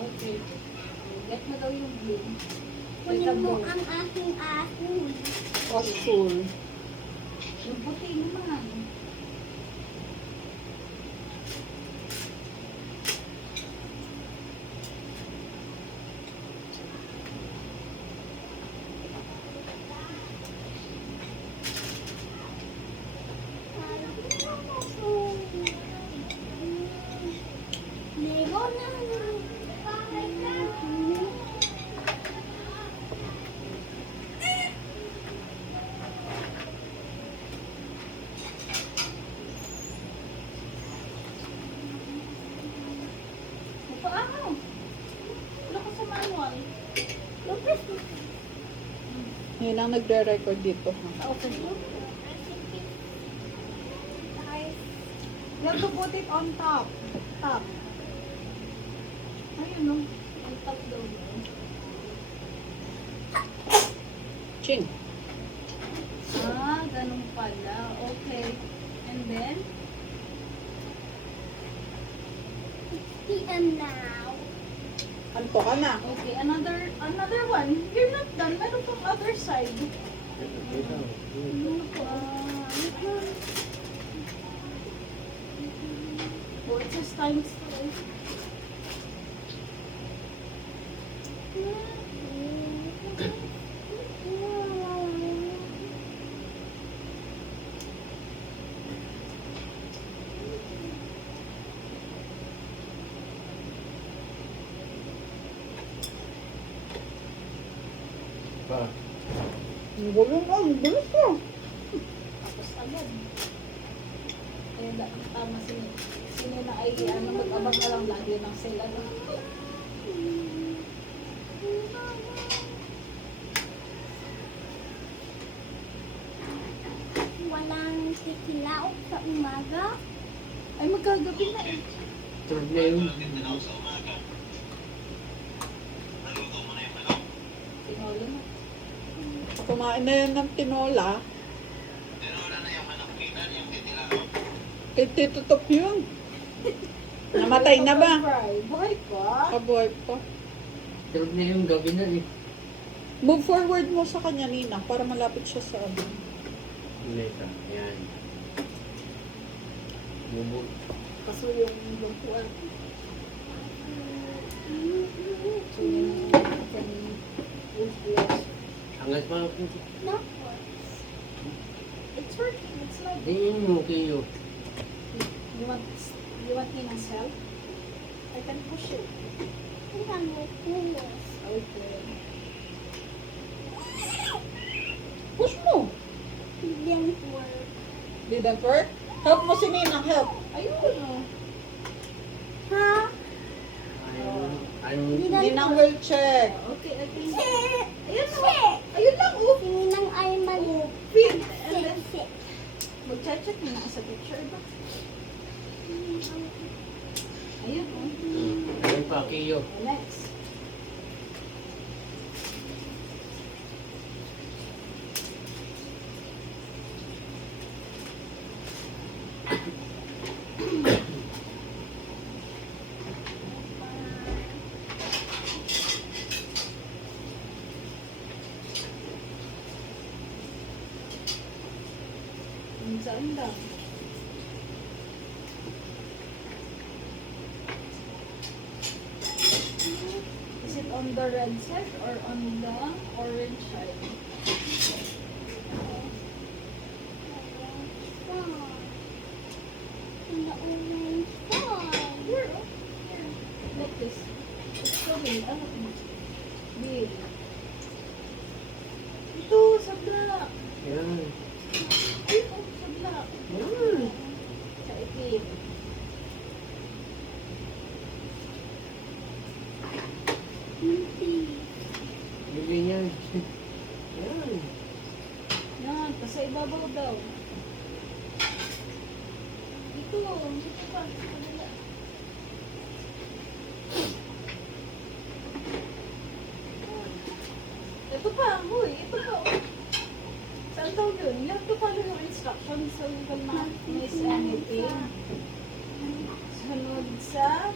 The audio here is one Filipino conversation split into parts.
Okay. Get mo daw yung blue. Kunin mo ang aking asul. Asul. Yung puti naman. Meron na. Paano? Wala ka sa manual. Lupis. Yun ang nagre-record dito. Ha? Okay. Guys, You have to put it on top. Top. Ayun no. On top daw. Ching. Ah, ganun pala. Okay. And then? PM now. Anto ka na. Okay, another one. You're not done. Meron pang other side. Ano pa? Oh, it says times 2. Pa, Ang gulong ka. Ang gulo ka. Tapos agad. Kaya tama sino na ay mag-abang na lang lagi ng sila. Walang tikilaok sa umaga. Ay, magkagabi na eh. tulog na yun. Tinola na. Kumain na yan ng tinola. Ititutok yun. Namatay na ba? Fry. Buhay pa. Kabuhay pa. Tulog na yung gabi na eh. Move forward mo sa kanya, Nina, para malapit siya sa ano. Neta, yan. Bubog. Kaso yung lumpuan. So, yung Angat pa ako. No? it's working. It's like, Tingin mo kayo. you want Nina's help? I can push it. Tingnan mo, kulos. Okay. Push mo. Didn't work. Didn't work? Help mo si Nina, help. Ayun. Ha? Ayun. Ninang will check. Okay, I think. Shit! Ayun na. Shit! Ayun lang, oh. Sininang ay mali. Pin. And Shit, then, shit. mag-check mo na sa picture ba? Ayun, oh. Ayun pa kayo. Next. Saan lang? Is it on the red side or on the orange side? Here, oh. Here. Like this. It's so big. Ano? Big. Ito, sabla. Yan. Ay, oh, sabla. Yan. Sa itim. Bigay niyan. Yan. Yan, sa ibabaw daw. Ito pa. Sa kabila. Ito pa, huy, ito pa. Saan daw yun? You have to follow your instructions so you will not miss anything. Sunod sa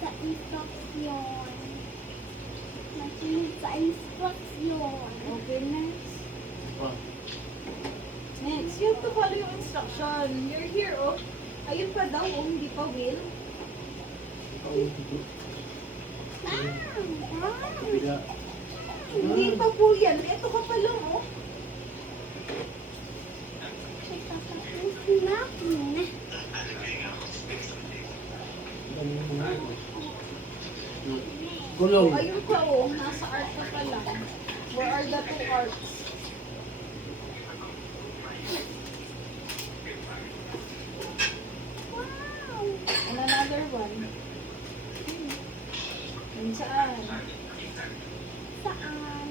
Sa instruction. Nakinig sa instruction. Okay, next. Pa. Next, you have to follow yung instruction. You're here, oh. Ayun pa daw, oh, hindi pa will. Bila. Hindi pa po yan. Ito ka pa lang, oh. Kulong. Ayun ka, oh. Nasa art ka pa lang. Where are the two arts? And another one. And saan? Saan?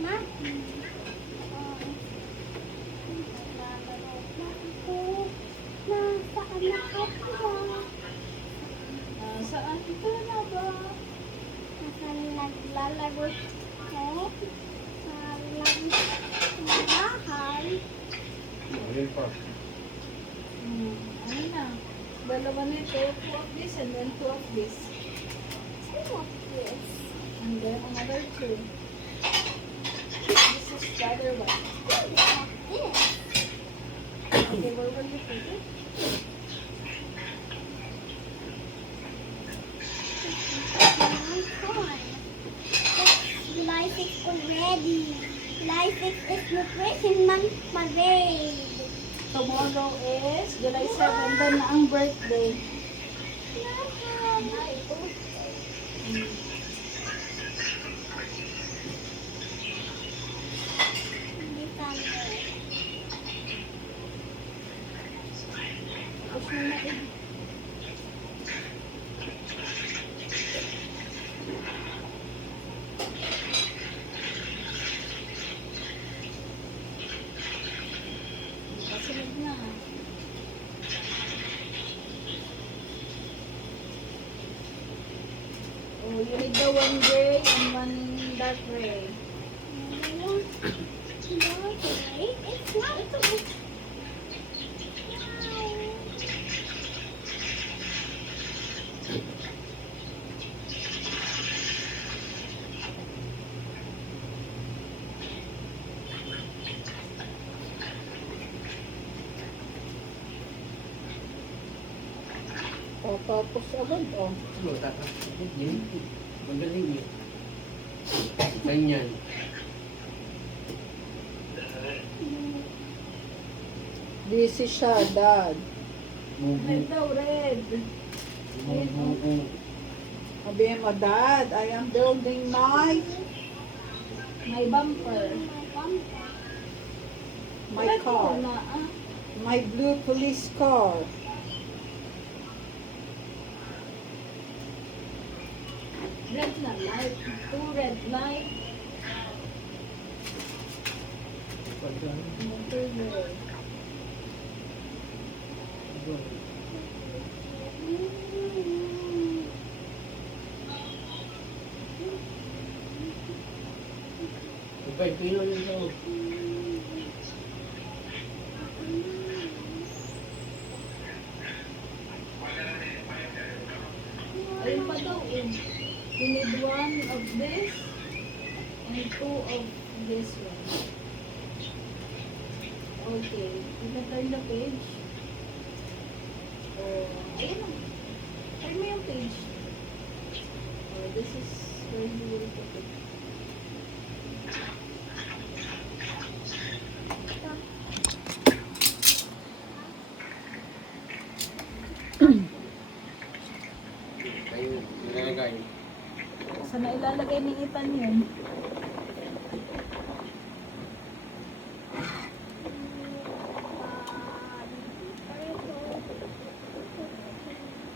Mati. Naglalaro na ako. Nasaan na ako? Saan ito na ba? Nasaan naglalaro ako? Sa bahay. Ayun pa. Ano na? Dalawa nito, two of this and then two of this. What's this? And then another two. This is the other one. What's this? Okay, where will you put it? July 6 already. July 6 is Nutrition Month Parade. Tomorrow is July 7, then na ang birthday. Hi. Hindi tayo. Push mo na eh. Kasunod na. Oh, you need the one gray and one dark gray. It's not. O, tapos agad, oh. Ano, tatas. Yan. Magaling eh. Ganyan. Busy siya, Dad. Red daw, red. Bubu. Sabi mo, Dad, I am building my Bumper. Red car. daw na, ah. My blue police car. Red na light. Two red light. Motor red. Ipay, pino yun daw. Ayun pa daw eh. You need one of this and two of this one. Okay. You can turn the page. Oh, ayun na. Turn mo yung page. Oh, this is where you will put it. Kayo, nilalagay. Saan na ilalagay ni Ethan yun?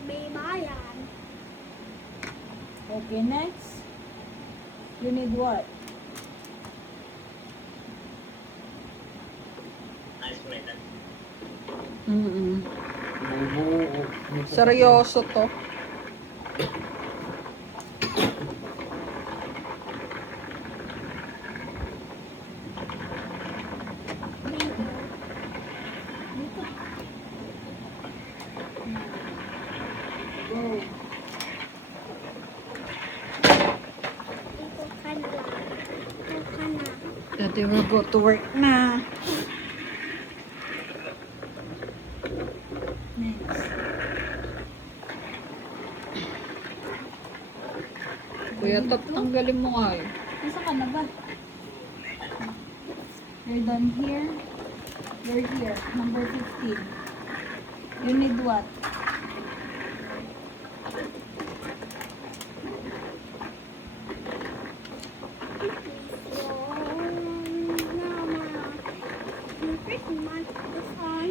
May bayan. Okay, next. You need what? Mm-mm. Bubu. Seryoso to. Go. They will go to work na. Next. Kuya Top, tanggalin mo nga eh. Nasa ka na ba? You're done here. You're here. Number 15. You need what? Nutrition month is on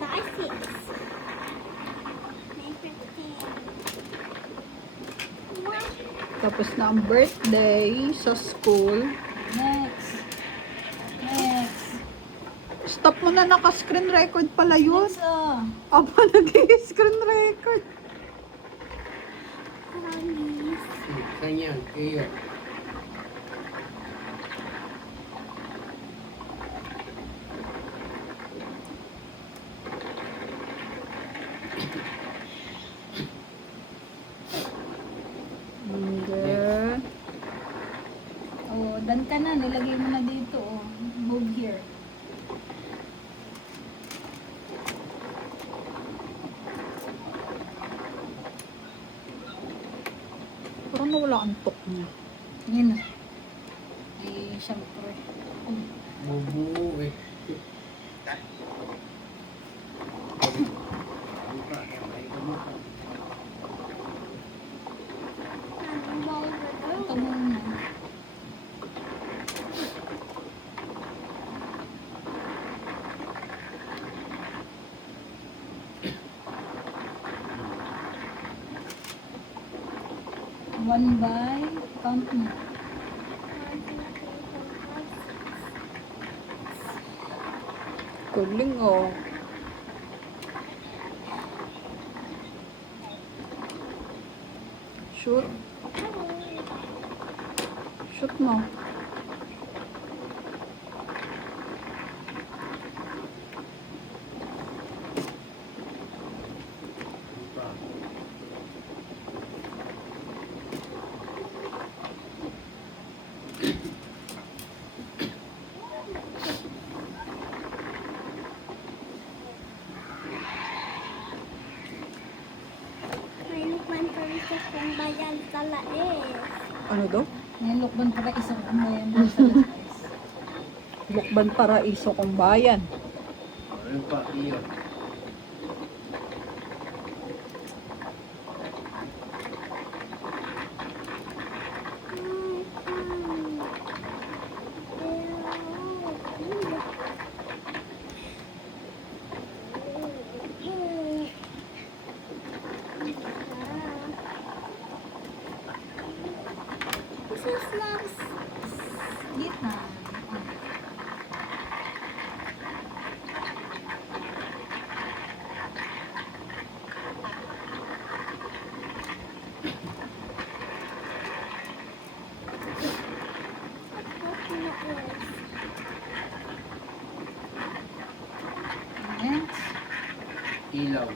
the 6th. May 15. What? Tapos na ang birthday sa school. Next. Next. Stop mo na, naka-screen record pala yun. Next, Aba, nag-screen record. Promise. Saan yan? Iyo. And then, Oh, done ka na. Nilagay mo na dito. Oh. Move here. parang nawala ang tok niya. Yun na. Eh, syempre. Bubuo eh. Ito muna. One by, count mo. Galing oh. Shoot. Shoot mo. May lukman pa rin sa kung bayan sa laes. Ano daw? Nilokban para isang umayan doon sa lakas. Lukban Paraiso kong bayan. Ano pa? Iyo. This is loves. Gitna. Next. Ilaw.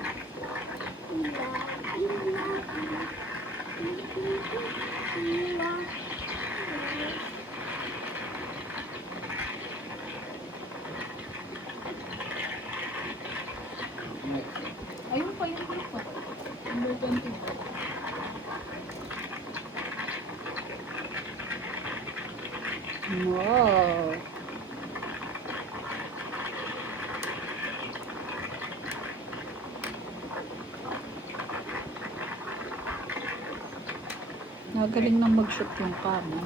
Next. Ayun pa, yun pa. Number 20. Wow. Nagaling na mag-shoot yung kama.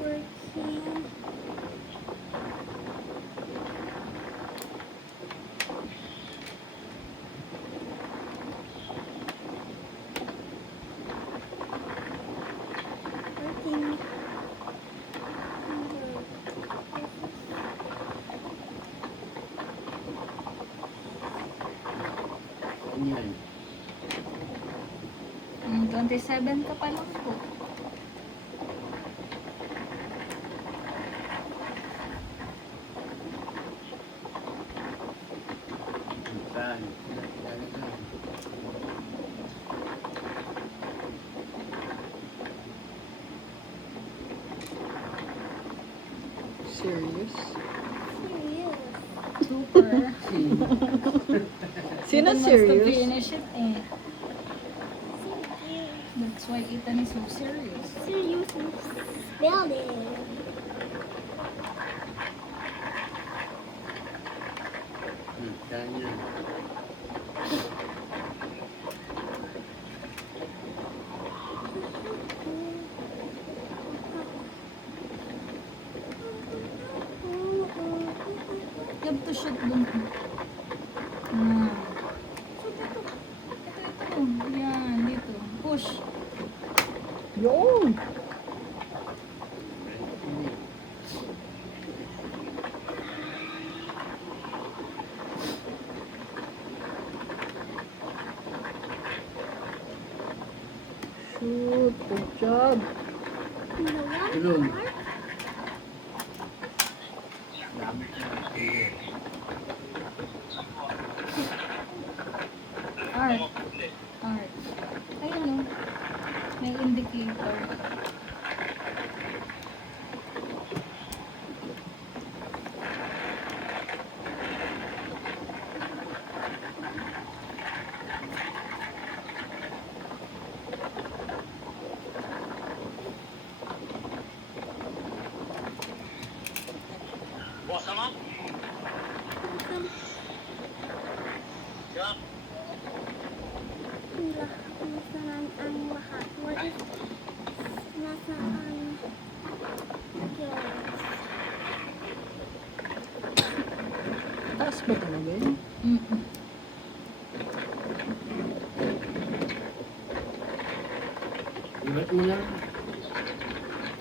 Working. Working. Saan yan? 27 ka pa lang po. serious? Serious. Super. Sino Ethan wants to serious? finish it eh. Serious. That's why Ethan is so serious. Serious spelling. Saan yan? You have to shoot dun. Ah. Ito. Yan, dito. Push. Yun! Shoot! Good job! The one Tulong. part. Dami ka. Sige. Art. Art. Ayun o. May indicator. Nasaan ang lahat? What is... Nasaan... Yun. Taas ba talaga yun? Mm-mm. Ibat mo na.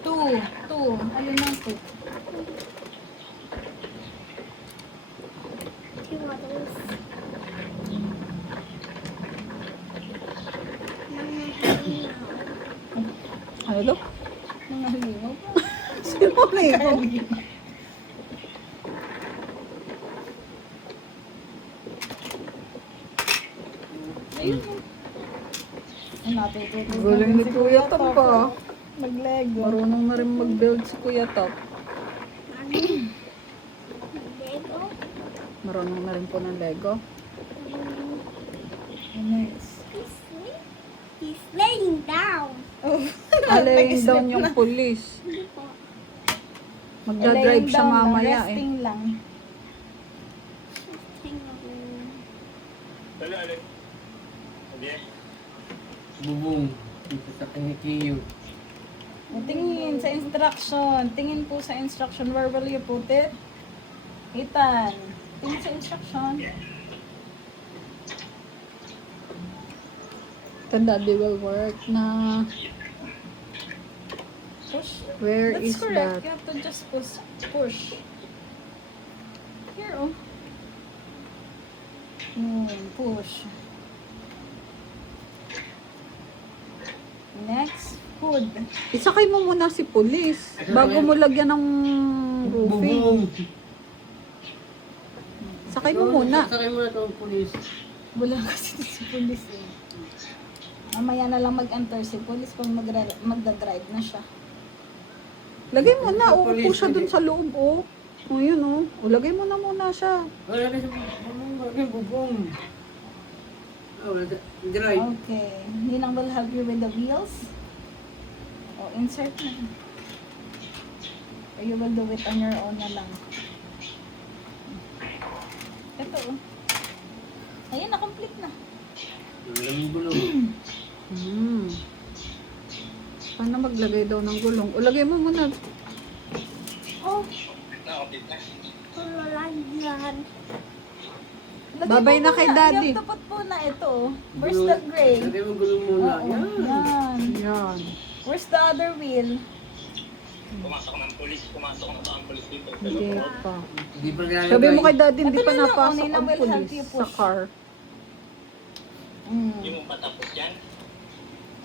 Two. Ayun na two. Two others. Nanghihinaw. Ano daw? Mga halimaw pa. Sino na yun? Ayun o. Ay, natututo. Galing ni Kuya Top pa. Mag-lego. Marunong na rin mag-build si Kuya Top. Lego. Marunong na rin po ng Lego. Next. He's laying down. Alaying down yung pulis. Hindi po. Magdadrive siya mamaya eh. Resting lang. Hang on. Bubong. Dito sa kinikiyo. Tingin sa instruction. Tingin po sa instruction. Where will you put it? Ethan. Tingin sa instruction. Then daddy will work na. Push. Where That's is correct. that? You have to just push. Here, oh. Push. Next, hood. Isakay mo muna si pulis bago mo lagyan ng roofing. Bubong. Sakay mo muna. Sakay mo na ito ang pulis. Wala kasi si police eh. Mamaya na lang mag-enter si police pag magdadrive na siya. Lagay mo na. Sa Uupo police, siya dun hindi. sa loob. Oh. O yun oh. O lagay mo na muna siya. Wala na siya. Wala na bubong. Wala na. Drive. Okay. Ninang will help you with the wheels. O, insert na. Or you will do it on your own na lang. Ito oh. Ayan, na-complete na. Wala ng gulong. Paano maglagay daw ng gulong? O lagay mo muna. Oh, Wala yan. lagay Babay mo na kay muna. Daddy. You have to put muna ito oh. Where's the gray? Lagay mo gulong muna. Oo, Yan. yan. Yan. Where's the other wheel? Hindi pa. Hindi pa nilalagay. Sabi mo kay daddy, hindi Ito pa na lang, napasok Nina ang will help pulis you sa push. car. Mm.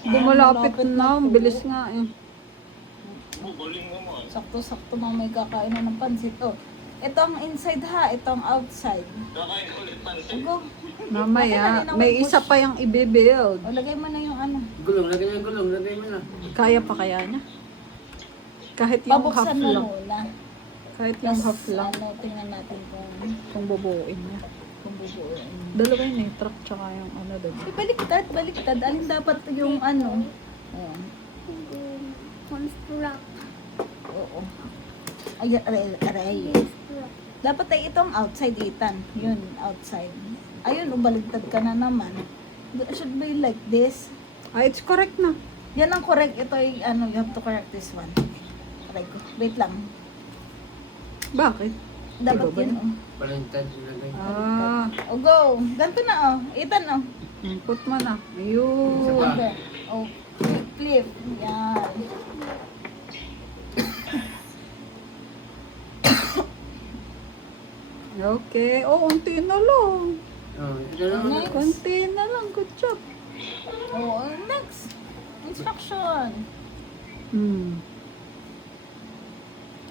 Hindi malapit na. Ang bilis nga eh. Sakto-sakto mga may kakainan ng pansit. Oh, ito ang inside ha, ito ang outside. Go. Mamaya, may isa pa yung i-build. O, lagay mo na yung ano. Gulong, lagay mo yung gulong. Lagay mo na. Kaya pa kaya niya? Kahit yung half Pabuksan mo lang. muna. Kahit yung half lang. Ano, tingnan natin Kung bubuuin niya. kung bubuin. Dalawa yun eh. Truck tsaka yung ano doon. Baliktad, baliktad. Alin dapat yung ano? Ayan. Construct. Oo. Ay, aray. Dapat ay itong outside, Ethan. Yun, outside. Ayun, ubaligtad ka na naman. Should be like this. Ah, it's correct na. Yan ang correct. Ito ay, ano, you have to correct this one. Aray ko. Wait lang. Bakit? Dapat Iba ba yan, yun? oh. Palintad nilagay. Ah, O, go. Ganito na, oh. Ethan, oh. put mo na. Isa Ayun. pa. Hindi. Oh, flip. Yan. Okay. Oh, unti na lang. Oh, ito lang. Next. Kunti na lang. Good job. Oh, next. Instruction. Hmm.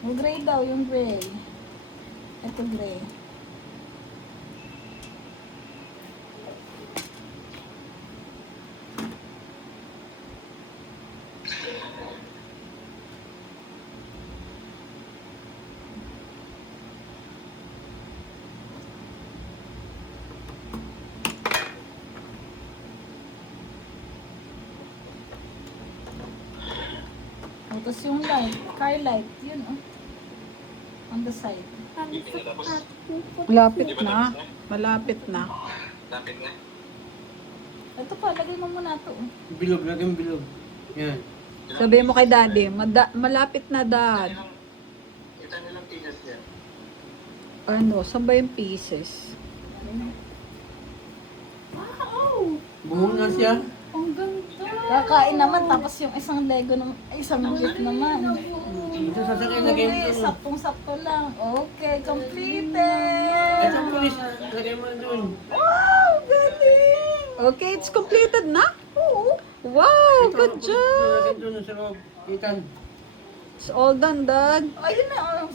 Yung gray daw, yung gray. Ito gray. Oh, tapos yung light, car light, yun oh. On the side. Malapit na. Malapit na. Ito pa, lagay mo muna to. Oh. Bilog, lagay mo bilog. Yan. Sabihin mo kay daddy, malapit na dad. Ano, saan ba yung pieces? Wow! Buhong na siya. Ang ganda! Kakain naman, tapos yung isang Lego, isang jeep naman. Ito sasakay, lagay mo Okay, doon. saktong-sakto lang. Okay, completed! Ito pulis, lagay mo doon. Wow! Galing! Okay, it's completed na? Oo. Wow, Ito, good pulis, job. lagay doon sa loob. Itan. It's all done, dad. Ayun na, oh,